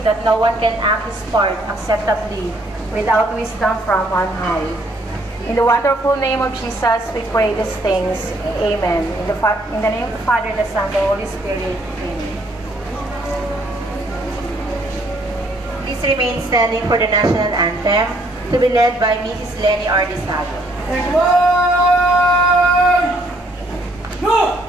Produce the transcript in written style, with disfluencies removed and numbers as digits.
believe that no one can act his part acceptably without wisdom from on high. In the wonderful name of Jesus, we pray these things. Amen. In the name of the Father, the Son, the Holy Spirit. Amen. Please remain standing for the national anthem to be led by Mrs. Lenny Ardisado. One, two.